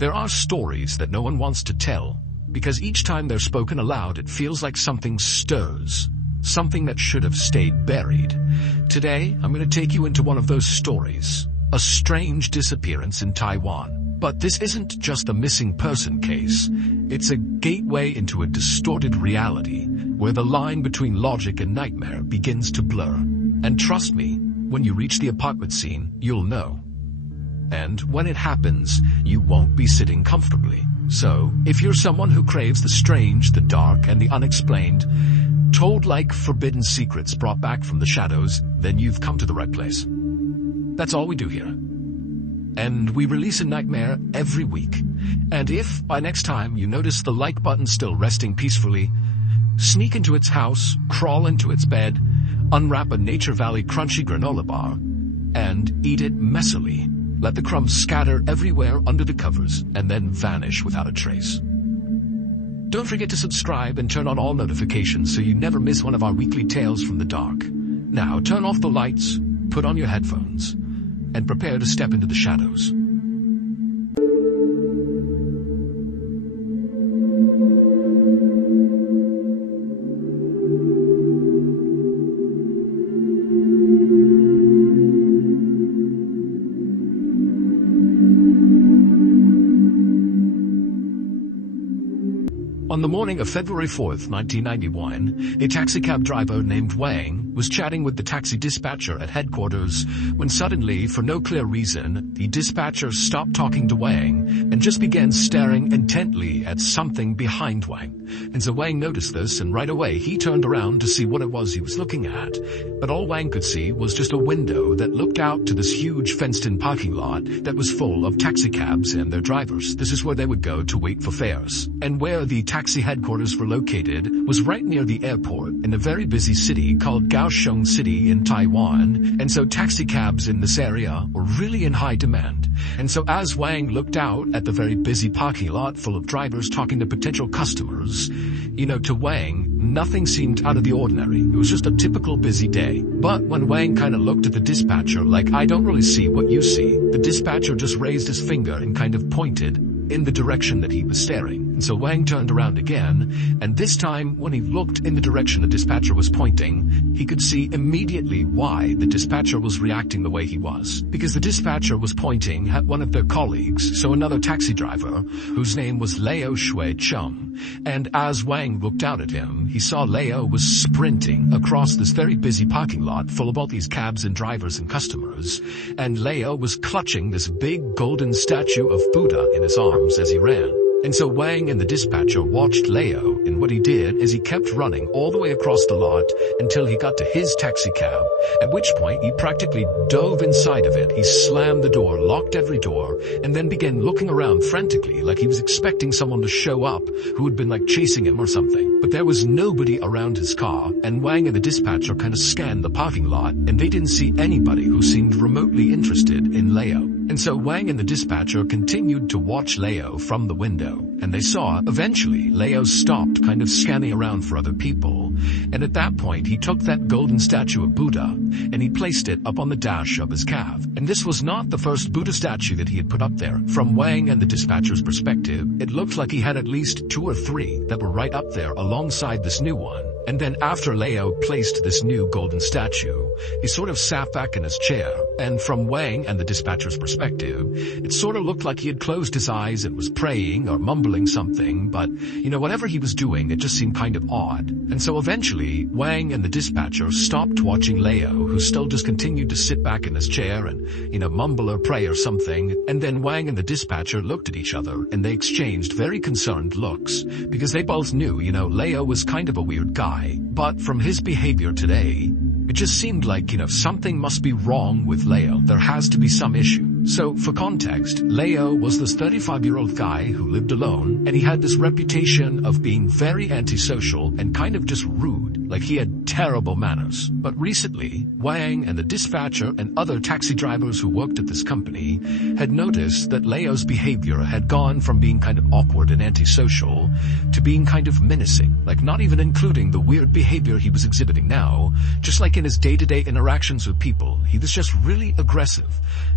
There are stories that no one wants to tell, because each time they're spoken aloud it feels like something stirs, something that should have stayed buried. Today, I'm going to take you into one of those stories, a strange disappearance in Taiwan. But this isn't just a missing person case, it's a gateway into a distorted reality, where the line between logic and nightmare begins to blur. And trust me, when you reach the apartment scene, you'll know. And when it happens, you won't be sitting comfortably. So, if you're someone who craves the strange, the dark, and the unexplained, told like forbidden secrets brought back from the shadows, then you've come to the right place. That's all we do here. And we release a nightmare every week. And if, by next time, you notice the like button still resting peacefully, sneak into its house, crawl into its bed, unwrap a Nature Valley crunchy granola bar, and eat it messily. Let the crumbs scatter everywhere under the covers, and then vanish without a trace. Don't forget to subscribe and turn on all notifications so you never miss one of our weekly tales from the dark. Now turn off the lights, put on your headphones, and prepare to step into the shadows. On the morning of February 4th, 1991, a taxicab driver named Wang was chatting with the taxi dispatcher at headquarters when suddenly, for no clear reason, the dispatcher stopped talking to Wang and just began staring intently at something behind Wang. And so Wang noticed this, and right away he turned around to see what it was he was looking at. But all Wang could see was just a window that looked out to this huge fenced-in parking lot that was full of taxicabs and their drivers. This is where they would go to wait for fares. And where the taxi headquarters were located was right near the airport in a very busy city called Kaohsiung City in Taiwan, and so taxicabs in this area were really in high demand. And so as Wang looked out at the very busy parking lot full of drivers talking to potential customers, to Wang, nothing seemed out of the ordinary. It was just a typical busy day. But when Wang kind of looked at the dispatcher like, I don't really see what you see, the dispatcher just raised his finger and kind of pointed in the direction that he was staring. And so Wang turned around again, and this time, when he looked in the direction the dispatcher was pointing, he could see immediately why the dispatcher was reacting the way he was. Because the dispatcher was pointing at one of their colleagues, so another taxi driver, whose name was Leo Shui Chum. And as Wang looked out at him, he saw Leo was sprinting across this very busy parking lot full of all these cabs and drivers and customers, and Leo was clutching this big golden statue of Buddha in his arms as he ran. And so Wang and the dispatcher watched Leo, and what he did is he kept running all the way across the lot until he got to his taxi cab, at which point he practically dove inside of it. He slammed the door, locked every door, and then began looking around frantically like he was expecting someone to show up who had been like chasing him or something. But there was nobody around his car, and Wang and the dispatcher kind of scanned the parking lot, and they didn't see anybody who seemed remotely interested in Leo. And so Wang and the dispatcher continued to watch Leo from the window, and they saw, eventually, Leo stopped kind of scanning around for other people, and at that point he took that golden statue of Buddha, and he placed it up on the dash of his cab. And this was not the first Buddha statue that he had put up there. From Wang and the dispatcher's perspective, it looked like he had at least 2 or 3 that were right up there alongside this new one. And then after Leo placed this new golden statue, he sort of sat back in his chair, and from Wang and the dispatcher's perspective, it sort of looked like he had closed his eyes and was praying or mumbling something, but, whatever he was doing, it just seemed kind of odd. And so eventually, Wang and the dispatcher stopped watching Leo, who still just continued to sit back in his chair and, mumble or pray or something, and then Wang and the dispatcher looked at each other, and they exchanged very concerned looks, because they both knew, Leo was kind of a weird guy, but from his behavior today, it just seemed like, something must be wrong with Leo. There has to be some issue. So, for context, Leo was this 35-year-old guy who lived alone, and he had this reputation of being very antisocial and kind of just rude, like he had terrible manners. But recently, Wang and the dispatcher and other taxi drivers who worked at this company had noticed that Leo's behavior had gone from being kind of awkward and antisocial to to being kind of menacing, like not even including the weird behavior he was exhibiting now. Just like in his day-to-day interactions with people, he was just really aggressive.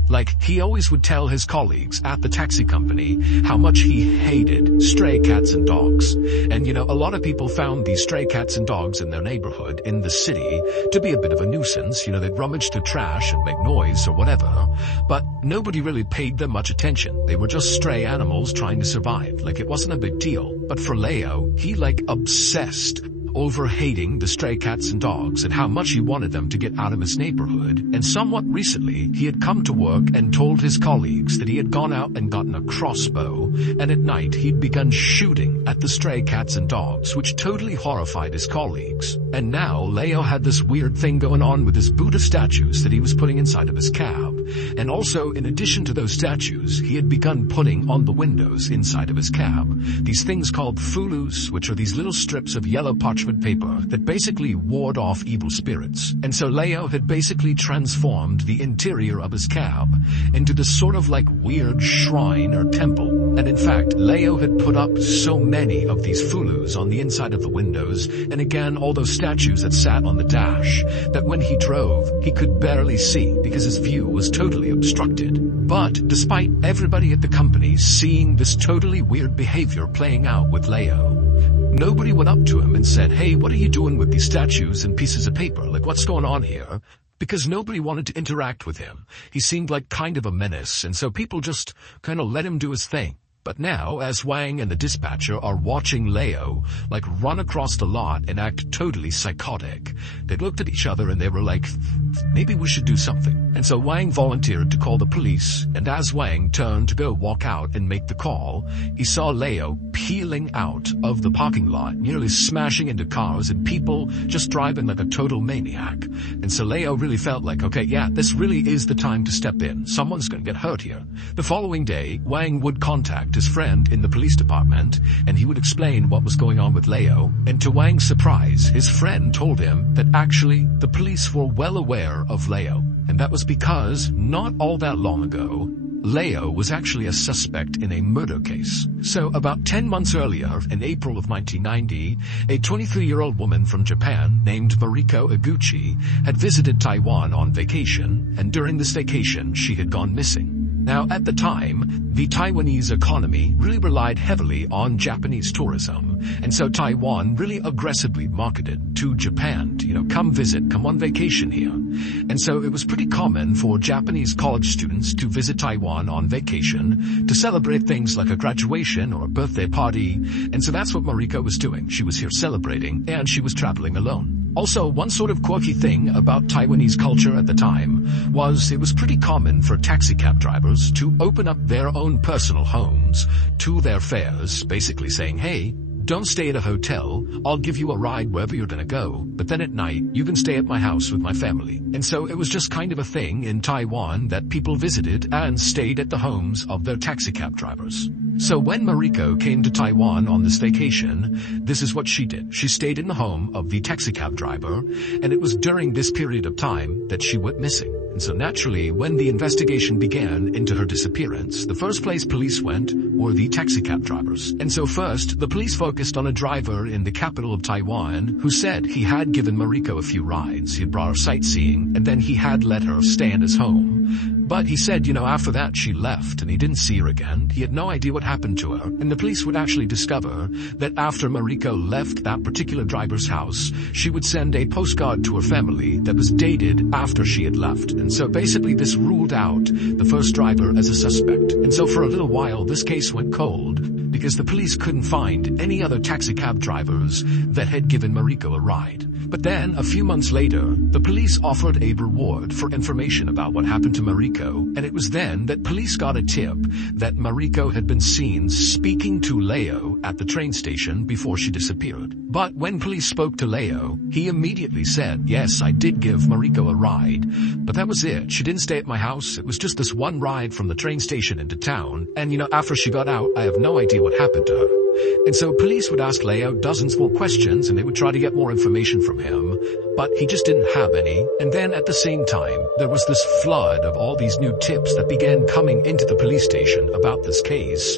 Like, he always would tell his colleagues at the taxi company how much he hated stray cats and dogs. And a lot of people found these stray cats and dogs in their neighborhood, in the city, to be a bit of a nuisance. They'd rummage through trash and make noise or whatever. But nobody really paid them much attention. They were just stray animals trying to survive. Like, it wasn't a big deal. But for Leo, he obsessed over hating the stray cats and dogs and how much he wanted them to get out of his neighborhood. And somewhat recently, he had come to work and told his colleagues that he had gone out and gotten a crossbow, and at night he'd begun shooting at the stray cats and dogs, which totally horrified his colleagues. And now Leo had this weird thing going on with his Buddha statues that he was putting inside of his cab. And also, in addition to those statues, he had begun putting on the windows inside of his cab these things called fulus, which are these little strips of yellow parchment paper that basically ward off evil spirits. And so Leo had basically transformed the interior of his cab into this sort of weird shrine or temple. And in fact, Leo had put up so many of these fulus on the inside of the windows, and again all those statues that sat on the dash, that when he drove, he could barely see because his view was totally obstructed. But despite everybody at the company seeing this totally weird behavior playing out with Leo, nobody went up to him and said, "Hey, what are you doing with these statues and pieces of paper? What's going on here?" Because nobody wanted to interact with him. He seemed like kind of a menace, and so people just kind of let him do his thing. But now, as Wang and the dispatcher are watching Leo, run across the lot and act totally psychotic, they looked at each other and they were like, maybe we should do something. And so Wang volunteered to call the police, and as Wang turned to go walk out and make the call, he saw Leo peeling out of the parking lot, nearly smashing into cars and people, just driving like a total maniac. And so Leo really felt like, okay, yeah, this really is the time to step in. Someone's gonna get hurt here. The following day, Wang would contact his friend in the police department, and he would explain what was going on with Leo. And to Wang's surprise, his friend told him that actually the police were well aware of Leo. And that was because not all that long ago, Leo was actually a suspect in a murder case. So about 10 months earlier, in April of 1990, a 23-year-old woman from Japan named Mariko Iguchi had visited Taiwan on vacation, and during this vacation she had gone missing. Now, at the time, the Taiwanese economy really relied heavily on Japanese tourism, and so Taiwan really aggressively marketed to Japan to, come visit, come on vacation here. And so it was pretty common for Japanese college students to visit Taiwan on vacation to celebrate things like a graduation or a birthday party, and so that's what Mariko was doing. She was here celebrating, and she was traveling alone. Also, one sort of quirky thing about Taiwanese culture at the time was it was pretty common for taxicab drivers to open up their own personal homes to their fares, basically saying, hey, don't stay at a hotel, I'll give you a ride wherever you're gonna go, but then at night, you can stay at my house with my family. And so it was just kind of a thing in Taiwan that people visited and stayed at the homes of their taxicab drivers. So when Mariko came to Taiwan on this vacation, this is what she did. She stayed in the home of the taxicab driver, and it was during this period of time that she went missing. And so naturally, when the investigation began into her disappearance, the first place police went were the taxicab drivers. And so first, the police focused on a driver in the capital of Taiwan who said he had given Mariko a few rides. He had brought her sightseeing, and then he had let her stay in his home. But he said, after that she left and he didn't see her again. He had no idea what happened to her. And the police would actually discover that after Mariko left that particular driver's house, she would send a postcard to her family that was dated after she had left. And so basically this ruled out the first driver as a suspect. And so for a little while, this case went cold because the police couldn't find any other taxicab drivers that had given Mariko a ride. But then, a few months later, the police offered a reward for information about what happened to Mariko, and it was then that police got a tip that Mariko had been seen speaking to Leo at the train station before she disappeared. But when police spoke to Leo, he immediately said, yes, I did give Mariko a ride, but that was it. She didn't stay at my house. It was just this one ride from the train station into town, and after she got out, I have no idea what happened to her. And so police would ask Leo dozens more questions and they would try to get more information from him, but he just didn't have any. And then at the same time, there was this flood of all these new tips that began coming into the police station about this case.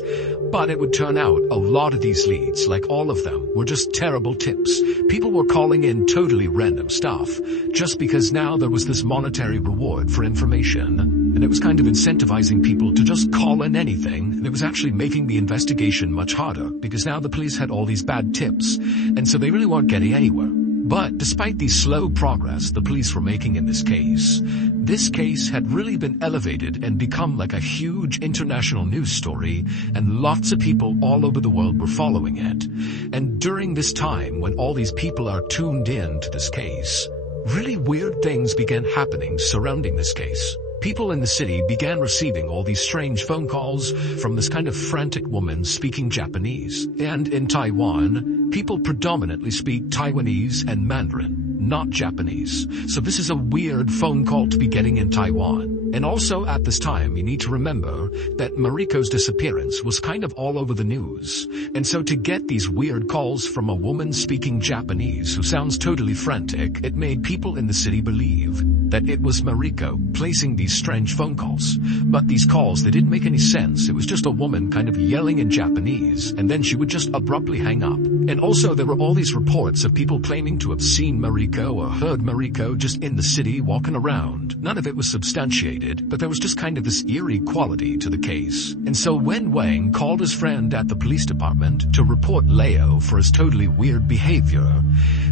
But it would turn out a lot of these leads, like all of them, were just terrible tips. People were calling in totally random stuff, just because now there was this monetary reward for information. And it was kind of incentivizing people to just call in anything, and it was actually making the investigation much harder, because now the police had all these bad tips, and so they really weren't getting anywhere. But despite the slow progress the police were making in this case had really been elevated and become like a huge international news story, and lots of people all over the world were following it. And during this time, when all these people are tuned in to this case, really weird things began happening surrounding this case. People in the city began receiving all these strange phone calls from this kind of frantic woman speaking Japanese. And in Taiwan, people predominantly speak Taiwanese and Mandarin, not Japanese. So this is a weird phone call to be getting in Taiwan. And also at this time, you need to remember that Mariko's disappearance was kind of all over the news. And so to get these weird calls from a woman speaking Japanese who sounds totally frantic, it made people in the city believe that it was Mariko placing these strange phone calls. But these calls, they didn't make any sense. It was just a woman kind of yelling in Japanese, and then she would just abruptly hang up. And also there were all these reports of people claiming to have seen Mariko or heard Mariko just in the city walking around. None of it was substantiated, but there was just kind of this eerie quality to the case. And so when Wang called his friend at the police department to report Leo for his totally weird behavior,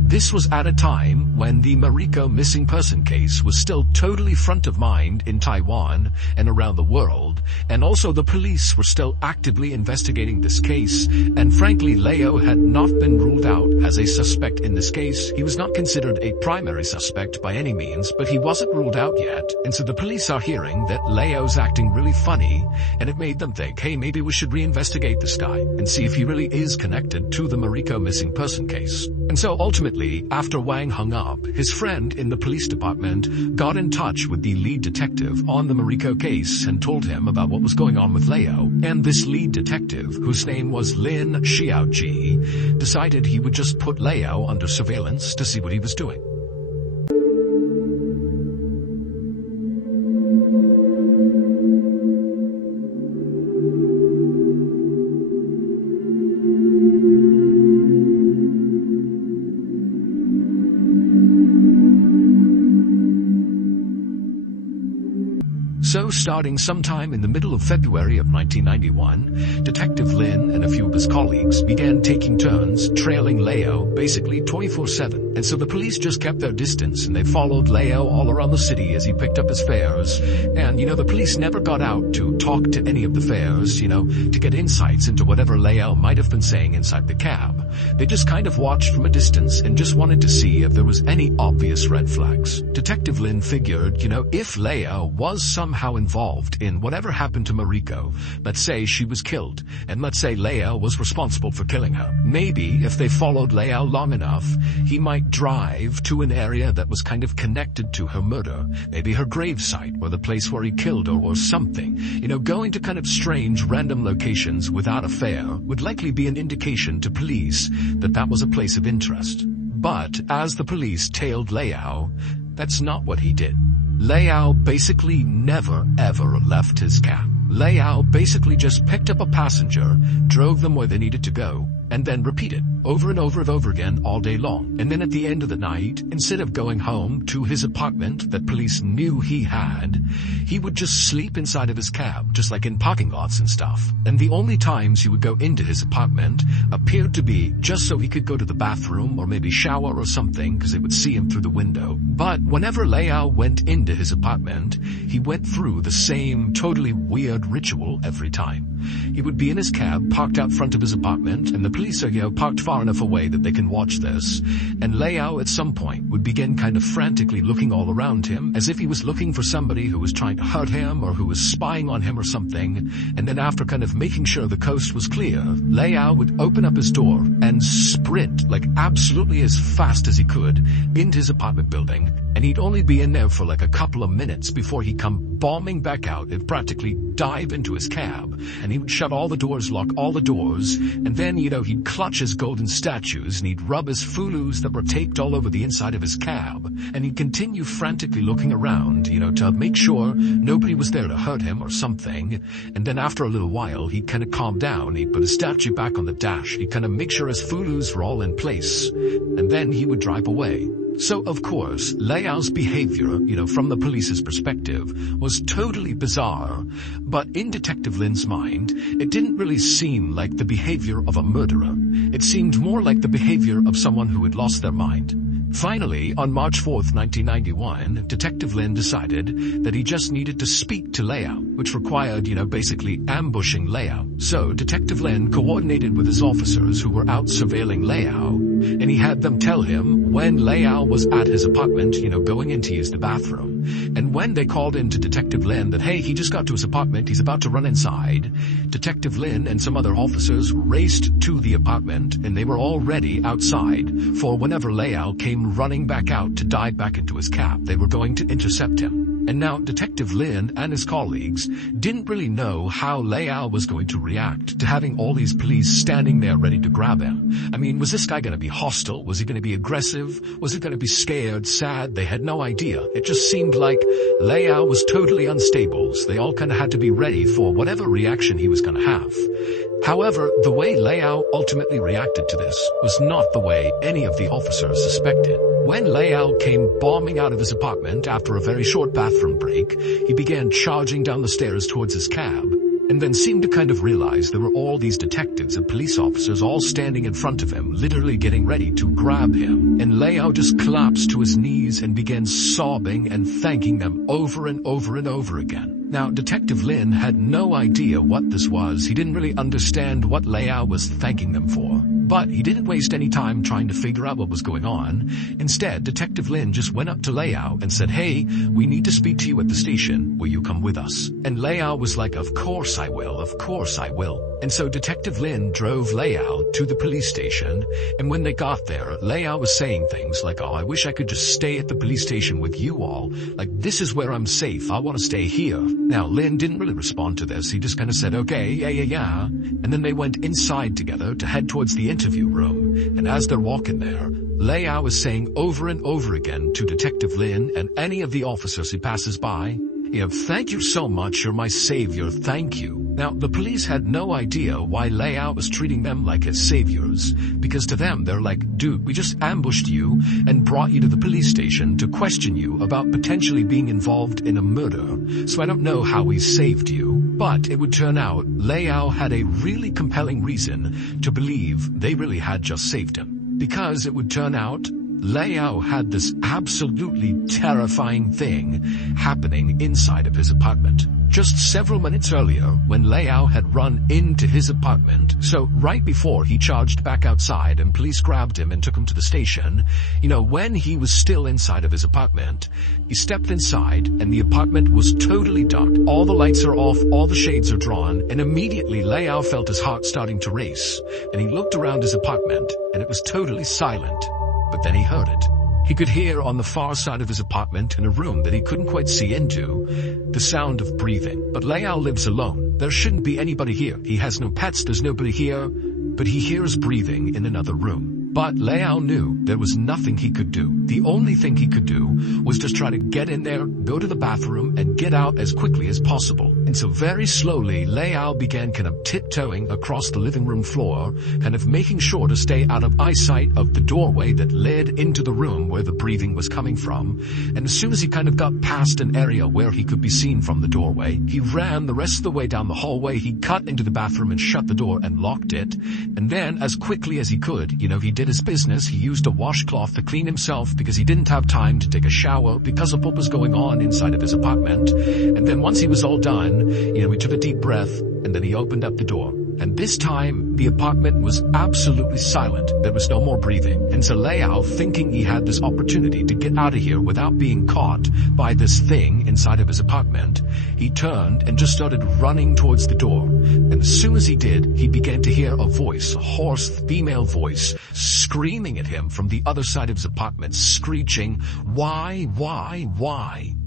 this was at a time when the Mariko missing person case was still totally front of mind in Taiwan and around the world, and also the police were still actively investigating this case, and frankly Leo had not been ruled out as a suspect in this case. He was not considered a primary suspect by any means, but he wasn't ruled out yet, and so the police are hearing that Leo's acting really funny, and it made them think, hey, maybe we should reinvestigate this guy and see if he really is connected to the Mariko missing person case. And so ultimately, after Wang hung up, his friend in the police department got in touch with the lead detective on the Mariko case and told him about what was going on with Leo. And this lead detective, whose name was Lin Xiaoji, decided he would just put Leo under surveillance to see what he was doing. So starting sometime in the middle of February of 1991, Detective Lin and a few of his colleagues began taking turns trailing Leo basically 24/7. And so the police just kept their distance and they followed Leo all around the city as he picked up his fares. And, the police never got out to talk to any of the fares, to get insights into whatever Leo might have been saying inside the cab. They just kind of watched from a distance and just wanted to see if there was any obvious red flags. Detective Lin figured, if Leo was somehow involved in whatever happened to Mariko, let's say she was killed, and let's say Leo was responsible for killing her, maybe if they followed Leo long enough, he might drive to an area that was kind of connected to her murder, maybe her gravesite or the place where he killed her or something. Going to kind of strange random locations without a fare would likely be an indication to police that that was a place of interest. But as the police tailed Leo, that's not what he did. Leo basically never ever left his cab. Leo basically just picked up a passenger, drove them where they needed to go, and then repeated over and over and over again all day long. And then at the end of the night, instead of going home to his apartment that police knew he had, he would just sleep inside of his cab, just like in parking lots and stuff. And the only times he would go into his apartment appeared to be just so he could go to the bathroom or maybe shower or something, because they would see him through the window. But whenever Leo went into his apartment, he went through the same totally weird ritual every time. He would be in his cab, parked out front of his apartment, and the police are, parked far enough away that they can watch this. And Leo, at some point, would begin kind of frantically looking all around him, as if he was looking for somebody who was trying to hurt him or who was spying on him or something. And then after kind of making sure the coast was clear, Leo would open up his door and sprint, like absolutely as fast as he could, into his apartment building. And he'd only be in there for like a couple of minutes before he'd come bombing back out and practically die drive into his cab, and he would shut all the doors, lock all the doors, and then, he'd clutch his golden statues, and he'd rub his fulus that were taped all over the inside of his cab, and he'd continue frantically looking around, to make sure nobody was there to hurt him or something. And then after a little while, he'd kind of calm down, he'd put his statue back on the dash, he'd kind of make sure his fulus were all in place, and then he would drive away. So, of course, Liao's behavior, from the police's perspective, was totally bizarre, but in Detective Lin's mind, it didn't really seem like the behavior of a murderer. It seemed more like the behavior of someone who had lost their mind. Finally, on March 4th, 1991, Detective Lin decided that he just needed to speak to Liao, which required, basically ambushing Liao. So Detective Lin coordinated with his officers who were out surveilling Liao, and he had them tell him when Liao was at his apartment, going in to use the bathroom. And when they called in to Detective Lin that, hey, he just got to his apartment, he's about to run inside, Detective Lin and some other officers raced to the apartment, and they were all ready outside for whenever Liao came running back out to dive back into his cab. They were going to intercept him. And now Detective Lin and his colleagues didn't really know how Liao was going to react to having all these police standing there ready to grab him. I mean, was this guy going to be hostile? Was he going to be aggressive? Was he going to be scared, sad? They had no idea. It just seemed like Liao was totally unstable, so they all kind of had to be ready for whatever reaction he was going to have. However, the way Liao ultimately reacted to this was not the way any of the officers suspected. When Liao came bombing out of his apartment after a very short bathroom break, he began charging down the stairs towards his cab, and then seemed to kind of realize there were all these detectives and police officers all standing in front of him, literally getting ready to grab him. And Liao just collapsed to his knees and began sobbing and thanking them over and over and over again. Now, Detective Lin had no idea what this was. He didn't really understand what Liao was thanking them for. But he didn't waste any time trying to figure out what was going on. Instead, Detective Lin just went up to Liao and said, hey, we need to speak to you at the station. Will you come with us? And Liao was like, of course I will, of course I will. And so Detective Lin drove Liao to the police station, and when they got there, Liao was saying things like, oh, I wish I could just stay at the police station with you all. Like, this is where I'm safe. I want to stay here. Now, Lin didn't really respond to this. He just kind of said, okay, yeah. And then they went inside together to head towards the interview room. And as they're walking there, Liao was saying over and over again to Detective Lin and any of the officers he passes by, thank you so much, you're my savior, thank you. Now, the police had no idea why Liao was treating them like his saviors, because to them, they're like, dude, we just ambushed you and brought you to the police station to question you about potentially being involved in a murder, so I don't know how we saved you. But it would turn out Liao had a really compelling reason to believe they really had just saved him, because it would turn out Liao had this absolutely terrifying thing happening inside of his apartment. Just several minutes earlier, when Liao had run into his apartment, so right before he charged back outside and police grabbed him and took him to the station, when he was still inside of his apartment, he stepped inside and the apartment was totally dark. All the lights are off, all the shades are drawn, and immediately Liao felt his heart starting to race, and he looked around his apartment and it was totally silent. But then he heard it. He could hear on the far side of his apartment, in a room that he couldn't quite see into, the sound of breathing. But Liao lives alone. There shouldn't be anybody here. He has no pets, there's nobody here. But he hears breathing in another room. But Liao knew there was nothing he could do. The only thing he could do was just try to get in there, go to the bathroom, and get out as quickly as possible. And so very slowly, Liao began kind of tiptoeing across the living room floor, kind of making sure to stay out of eyesight of the doorway that led into the room where the breathing was coming from. And as soon as he kind of got past an area where he could be seen from the doorway, he ran the rest of the way down the hallway. He cut into the bathroom and shut the door and locked it. And then, as quickly as he could, he did his business. He used a washcloth to clean himself because he didn't have time to take a shower because of what was going on inside of his apartment. And then once he was all done, he took a deep breath and then he opened up the door. And this time, the apartment was absolutely silent. There was no more breathing. And so Liao, thinking he had this opportunity to get out of here without being caught by this thing inside of his apartment, he turned and just started running towards the door. And as soon as he did, he began to hear a voice, a hoarse female voice, screaming at him from the other side of his apartment, screeching, why?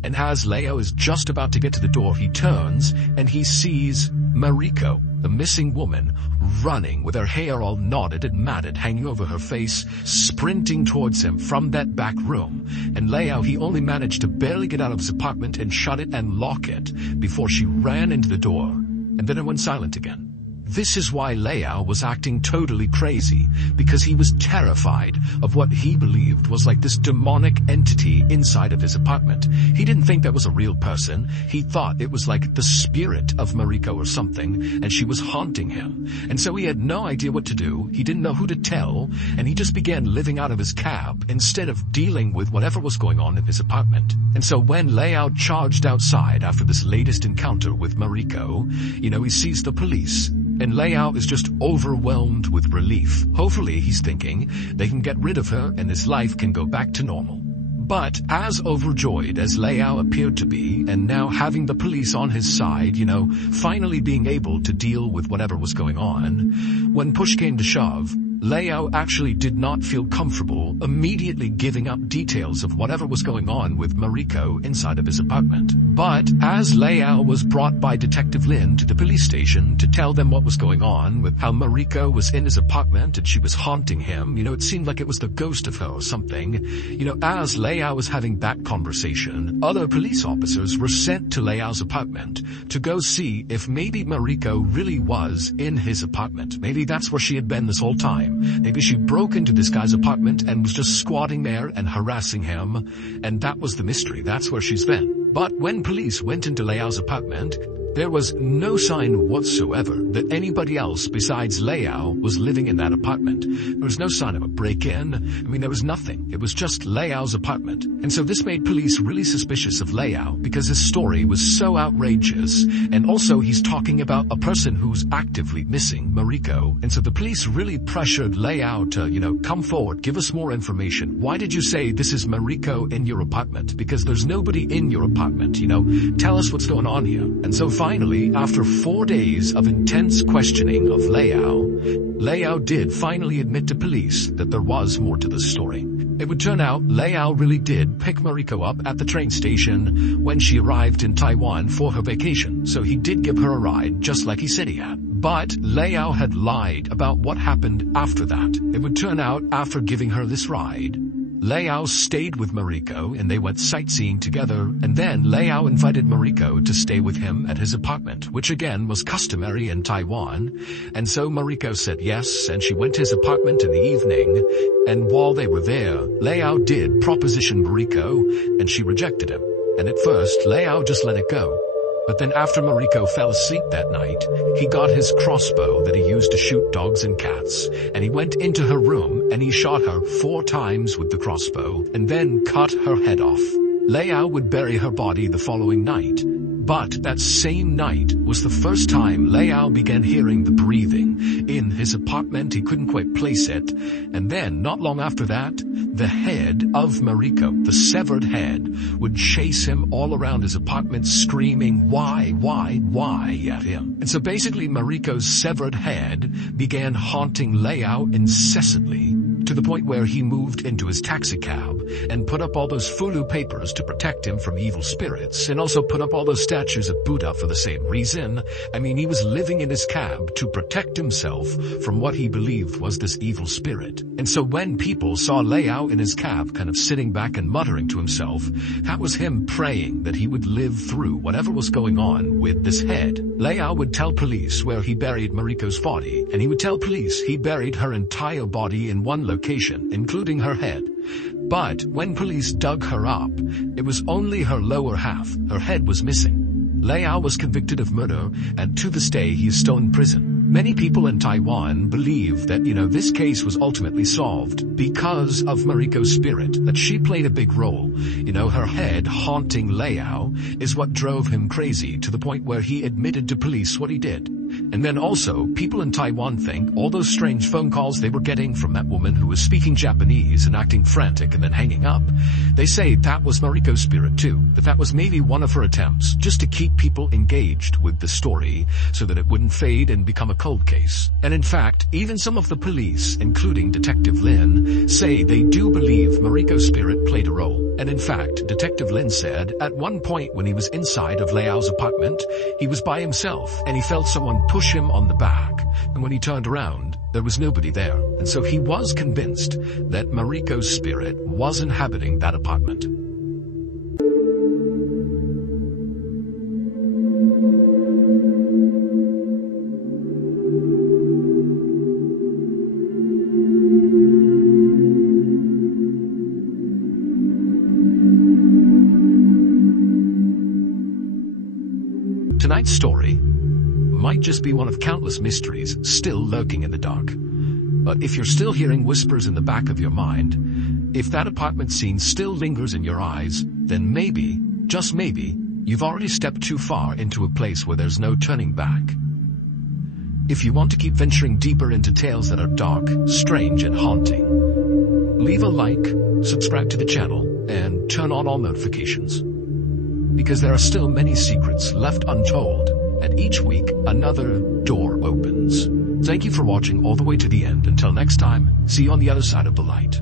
And as Leo is just about to get to the door, he turns and he sees Mariko, the missing woman, running with her hair all knotted and matted hanging over her face, sprinting towards him from that back room. And Leo, he only managed to barely get out of his apartment and shut it and lock it before she ran into the door, and then it went silent again. This is why Leo was acting totally crazy, because he was terrified of what he believed was like this demonic entity inside of his apartment. He didn't think that was a real person. He thought it was like the spirit of Mariko or something, and she was haunting him. And so he had no idea what to do. He didn't know who to tell, and he just began living out of his cab instead of dealing with whatever was going on in his apartment. And so when Leo charged outside after this latest encounter with Mariko, he sees the police. And Leo is just overwhelmed with relief. Hopefully, he's thinking, they can get rid of her and his life can go back to normal. But as overjoyed as Leo appeared to be, and now having the police on his side, finally being able to deal with whatever was going on, when push came to shove, Leo actually did not feel comfortable immediately giving up details of whatever was going on with Mariko inside of his apartment. But as Leo was brought by Detective Lin to the police station to tell them what was going on with how Mariko was in his apartment and she was haunting him, it seemed like it was the ghost of her or something. As Leo was having that conversation, other police officers were sent to Leo's apartment to go see if maybe Mariko really was in his apartment. Maybe that's where she had been this whole time. Maybe she broke into this guy's apartment and was just squatting there and harassing him, and that was the mystery. That's where she's been. But when police went into Leo's apartment, there was no sign whatsoever that anybody else besides Leo was living in that apartment. There was no sign of a break-in. There was nothing. It was just Leo's apartment. And so this made police really suspicious of Leo because his story was so outrageous. And also he's talking about a person who's actively missing, Mariko. And so the police really pressured Leo to, come forward, give us more information. Why did you say this is Mariko in your apartment? Because there's nobody in your apartment, Tell us what's going on here. And so finally, after 4 days of intense questioning of Leo did finally admit to police that there was more to the story. It would turn out Leo really did pick Mariko up at the train station when she arrived in Taiwan for her vacation, so he did give her a ride just like he said he had. But Leo had lied about what happened after that. It would turn out after giving her this ride, Leo stayed with Mariko and they went sightseeing together, and then Leo invited Mariko to stay with him at his apartment, which again was customary in Taiwan. And so Mariko said yes, and she went to his apartment in the evening, and while they were there, Leo did proposition Mariko, and she rejected him. And at first, Leo just let it go. But then after Mariko fell asleep that night, he got his crossbow that he used to shoot dogs and cats, and he went into her room and he shot her 4 times with the crossbow and then cut her head off. Leo would bury her body the following night. But that same night was the first time Leo began hearing the breathing. In his apartment, he couldn't quite place it. And then, not long after that, the head of Mariko, the severed head, would chase him all around his apartment screaming, why at him. And so basically Mariko's severed head began haunting Leo incessantly, to the point where he moved into his taxicab and put up all those fulu papers to protect him from evil spirits, and also put up all those statues of Buddha for the same reason. He was living in his cab to protect himself from what he believed was this evil spirit. And so when people saw Leo in his cab kind of sitting back and muttering to himself, that was him praying that he would live through whatever was going on with this head. Leo would tell police where he buried Mariko's body, and he would tell police he buried her entire body in one location, including her head. But when police dug her up, it was only her lower half. Her head was missing. Leo was convicted of murder, and to this day he is still in prison. Many people in Taiwan believe that, this case was ultimately solved because of Mariko's spirit, that she played a big role. Her head haunting Leo is what drove him crazy, to the point where he admitted to police what he did. And then also, people in Taiwan think all those strange phone calls they were getting from that woman who was speaking Japanese and acting frantic and then hanging up, they say that was Mariko's spirit too, that was maybe one of her attempts just to keep people engaged with the story so that it wouldn't fade and become a cold case. And in fact, even some of the police, including Detective Lin, say they do believe Mariko's spirit played a role. And in fact, Detective Lin said at one point when he was inside of Liao's apartment, he was by himself and he felt someone push him on the back. And when he turned around, there was nobody there. And so he was convinced that Mariko's spirit was inhabiting that apartment. Tonight's story might just be one of countless mysteries still lurking in the dark. But if you're still hearing whispers in the back of your mind, if that apartment scene still lingers in your eyes, then maybe, just maybe, you've already stepped too far into a place where there's no turning back. If you want to keep venturing deeper into tales that are dark, strange, and haunting, leave a like, subscribe to the channel, and turn on all notifications. Because there are still many secrets left untold, and each week another door opens. Thank you for watching all the way to the end. Until next time, see you on the other side of the light.